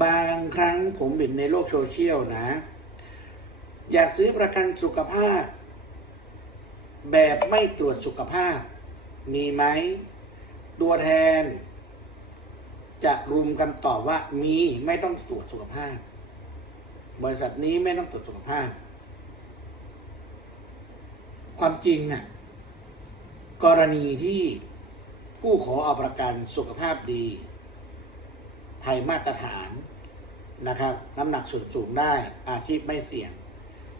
บางครั้งผมเห็นในโลกโซเชียลนะ อยากซื้อประกันสุขภาพ แบบไม่ตรวจสุขภาพ มีไหม ตัวแทน จะรุมกันตอบว่ามีไม่ต้องตรวจสุขภาพ บริษัทนี้ไม่ต้องตรวจสุขภาพ ความจริงน่ะกรณีที่ผู้ขอเอาประกันสุขภาพดี ภัยมาตรฐานนะครับน้ำหนักส่วนสูงได้อาชีพไม่เสี่ยง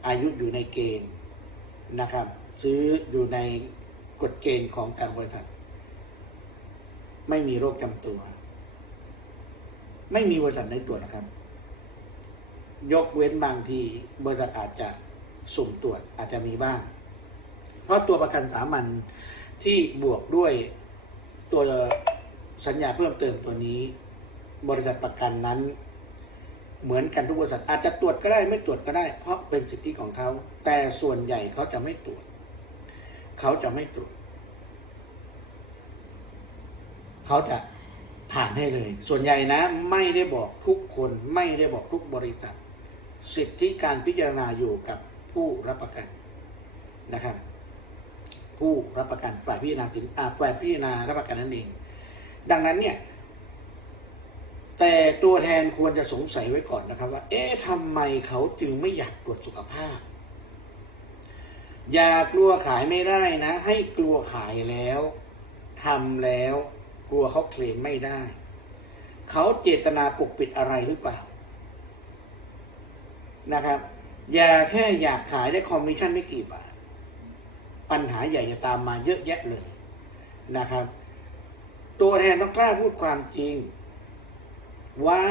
อายุอยู่ในเกณฑ์นะครับ ซื้ออยู่ในกฎเกณฑ์ของการบริษัท ไม่มีโรคจำตัว ไม่มีบริษัทไหนตรวนะครับ ยกเว้นบางทีบริษัทอาจจะสุ่มตรวจอาจจะมีบ้าง เพราะตัวประกันสามัญที่บวกด้วยตัวสัญญาเพิ่มเติมตัวนี้ บริษัทประกันนั้น เหมือนกันทุกบริษัทอาจจะตรวจก็ได้ไม่ตรวจก็ได้ เพราะเป็นสิทธิของเขา แต่ส่วนใหญ่เขาจะไม่ตรวจ เขาจะไม่ตรวจ เขาจะผ่านให้เลย ส่วนใหญ่นะไม่ได้บอกทุกคนไม่ได้บอกทุกบริษัท สิทธิการพิจารณาอยู่กับผู้รับประกันนะครับ ผู้รับประกันฝ่ายพิจารณาสินอาฝ่ายพิจารณารับประกันนั่นเอง ดังนั้นเนี่ย แต่ตัวแทนควรจะสงสัยไว้ก่อนนะครับว่า เอ๊ะทำไมเขาจึงไม่อยากตรวจสุขภาพ อย่ากลัวขายไม่ได้นะ ให้กลัวขายแล้วทำแล้วกลัวเขาเคลมไม่ได้ เขาเจตนาปกปิดอะไรหรือเปล่า นะครับ อย่าแค่อยากขายได้คอมมิชชั่นไม่กี่บาท ปัญหาใหญ่จะตามมาเยอะแยะเลยนะครับ ตัวแทนต้องกล้าพูดความจริง ว่า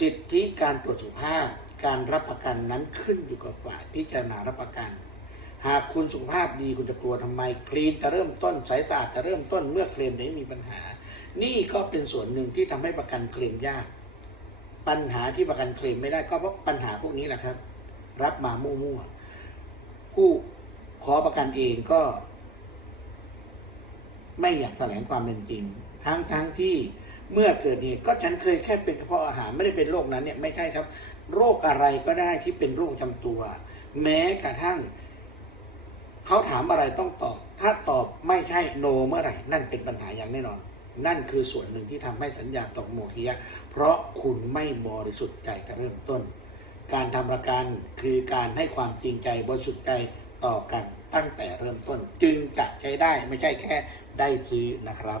สิทธิการตรวจสุขภาพ การรับประกันนั้นขึ้นอยู่กับฝ่ายพิจารณารับประกัน หากคุณสุขภาพดีคุณจะกลัวทำไมคลีนจะเริ่มต้นใสสะอาดจะเริ่มต้นเมื่อเคลมได้มีปัญหา นี่ก็เป็นส่วนหนึ่งที่ทำให้ประกันเคลมยาก ปัญหาที่ประกันเคลมไม่ได้ก็เพราะปัญหาพวกนี้แหละครับ รับมามั่วๆผู้ขอประกันเองก็ ไม่อยากแถลงความเป็นจริง ทั้งทั้งที่ เมื่อเกิดเหตุก็ฉันเคยแค่เป็นกระเพาะอาหารไม่ได้เป็นโรคนั้นเนี่ยไม่ใช่ครับ โรคอะไรก็ได้ที่เป็นโรคจำตัว แม้กระทั่งเขาถามอะไรต้องตอบ ถ้าตอบไม่ใช่โนเมื่อไหร่นั่นเป็นปัญหาอย่างแน่นอน นั่นคือส่วนหนึ่งที่ทำให้สัญญาตกโมฆะเพราะคุณไม่บริสุทธิ์ใจแต่เริ่มต้น การทำประกันคือการให้ความจริงใจบริสุทธิ์ใจต่อกันตั้งแต่เริ่มต้น จึงจะใช้ได้ไม่ใช่แค่ได้ซื้อนะครับ